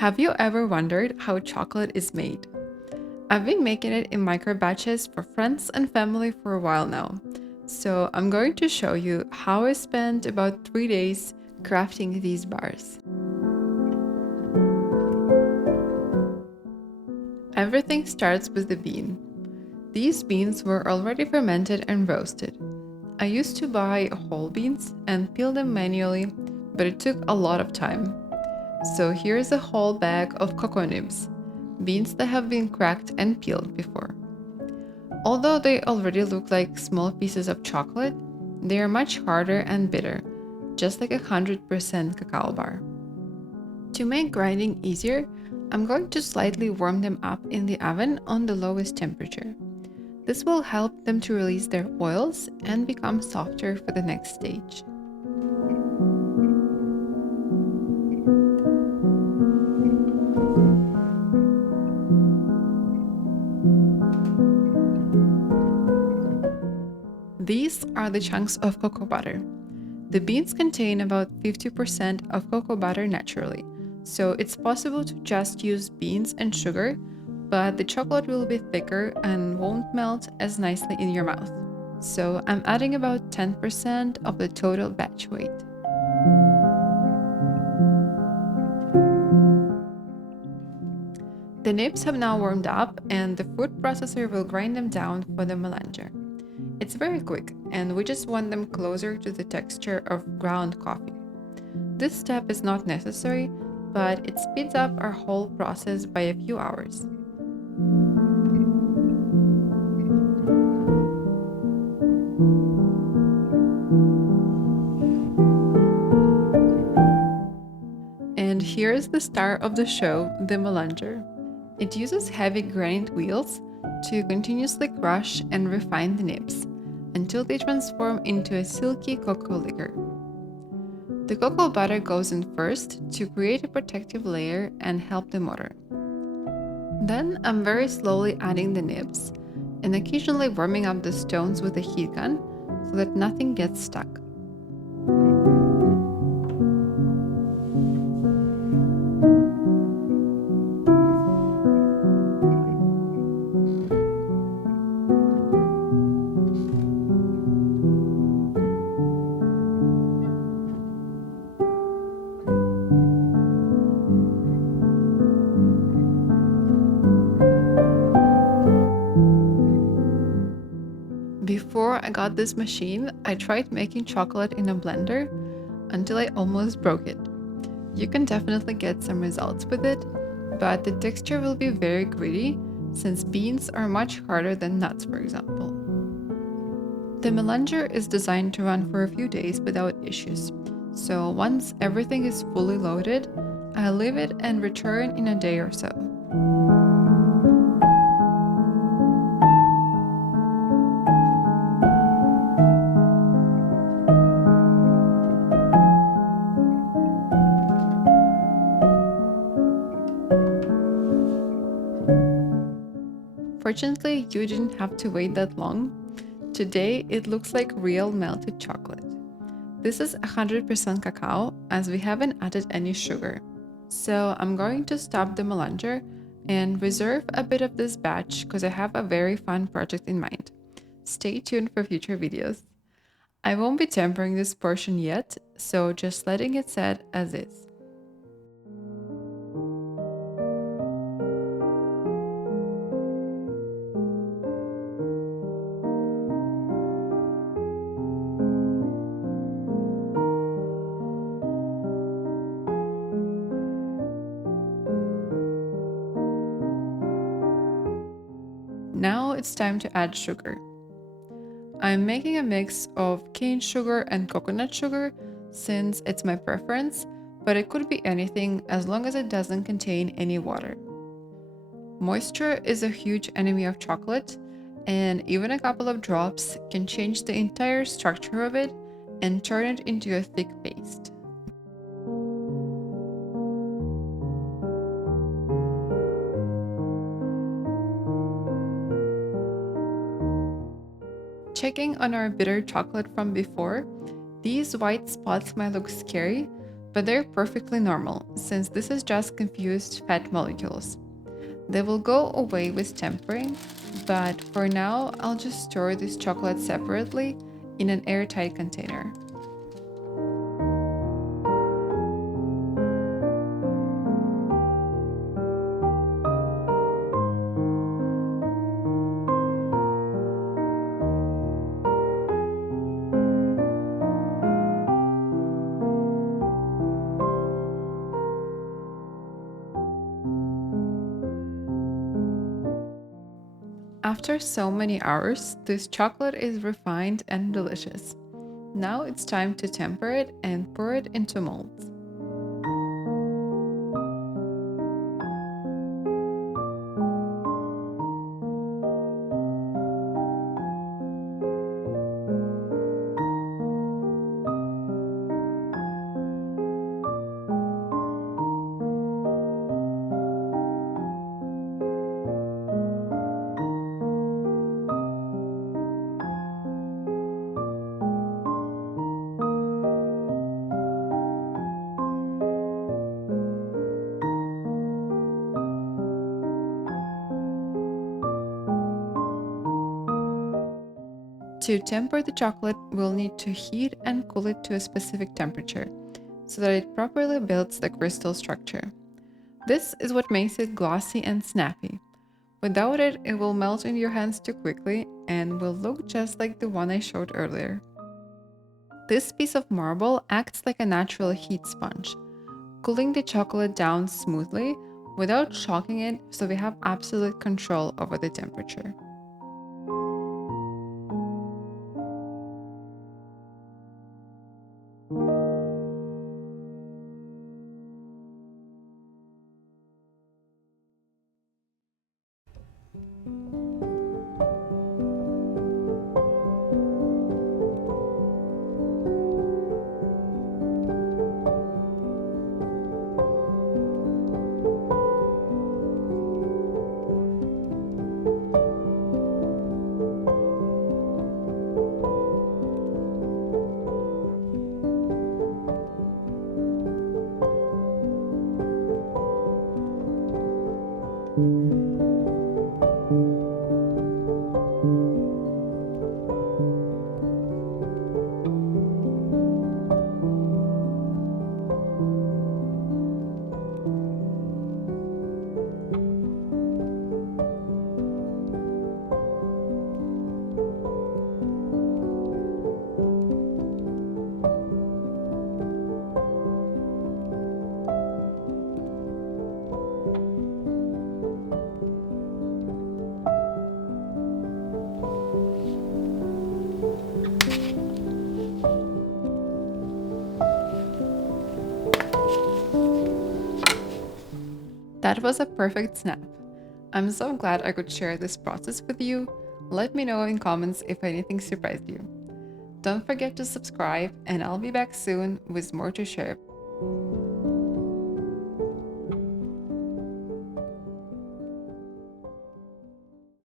Have you ever wondered how chocolate is made? I've been making it in micro batches for friends and family for a while now. So I'm going to show you how I spent about 3 days crafting these bars. Everything starts with the bean. These beans were already fermented and roasted. I used to buy whole beans and peel them manually, but it took a lot of time. So here's a whole bag of cocoa nibs, beans that have been cracked and peeled before. Although they already look like small pieces of chocolate, they are much harder and bitter, just like a 100% cacao bar. To make grinding easier, I'm going to slightly warm them up in the oven on the lowest temperature. This will help them to release their oils and become softer for the next stage. These are the chunks of cocoa butter. The beans contain about 50% of cocoa butter naturally, so it's possible to just use beans and sugar, but the chocolate will be thicker and won't melt as nicely in your mouth. So I'm adding about 10% of the total batch weight. The nibs have now warmed up and the food processor will grind them down for the melanger. It's very quick and we just want them closer to the texture of ground coffee. This step is not necessary, but it speeds up our whole process by a few hours. And here's the star of the show, the melanger. It uses heavy granite wheels to continuously crush and refine the nibs until they transform into a silky cocoa liquor. The cocoa butter goes in first to create a protective layer and help the motor. Then I'm very slowly adding the nibs and occasionally warming up the stones with a heat gun so that nothing gets stuck. Before I got this machine, I tried making chocolate in a blender until I almost broke it. You can definitely get some results with it, but the texture will be very gritty since beans are much harder than nuts, for example. The melanger is designed to run for a few days without issues, so once everything is fully loaded, I'll leave it and return in a day or so. Fortunately, you didn't have to wait that long. Today, it looks like real melted chocolate. This is 100% cacao, as we haven't added any sugar. So I'm going to stop the melanger and reserve a bit of this batch because I have a very fun project in mind. Stay tuned for future videos. I won't be tempering this portion yet, so just letting it set as is. Now it's time to add sugar. I'm making a mix of cane sugar and coconut sugar since it's my preference, but it could be anything as long as it doesn't contain any water. Moisture is a huge enemy of chocolate, and even a couple of drops can change the entire structure of it and turn it into a thick paste. Checking on our bitter chocolate from before, these white spots might look scary, But they're perfectly normal, since this is just confused fat molecules. They will go away with tempering, but for now, I'll just store this chocolate separately in an airtight container. After so many hours, this chocolate is refined and delicious. Now it's time to temper it and pour it into molds. To temper the chocolate, we'll need to heat and cool it to a specific temperature so that it properly builds the crystal structure. This is what makes it glossy and snappy. Without it, it will melt in your hands too quickly and will look just like the one I showed earlier. This piece of marble acts like a natural heat sponge, cooling the chocolate down smoothly without shocking it, so we have absolute control over the temperature. That was a perfect snap. I'm so glad I could share this process with you. Let me know in comments if anything surprised you. Don't forget to subscribe, and I'll be back soon with more to share.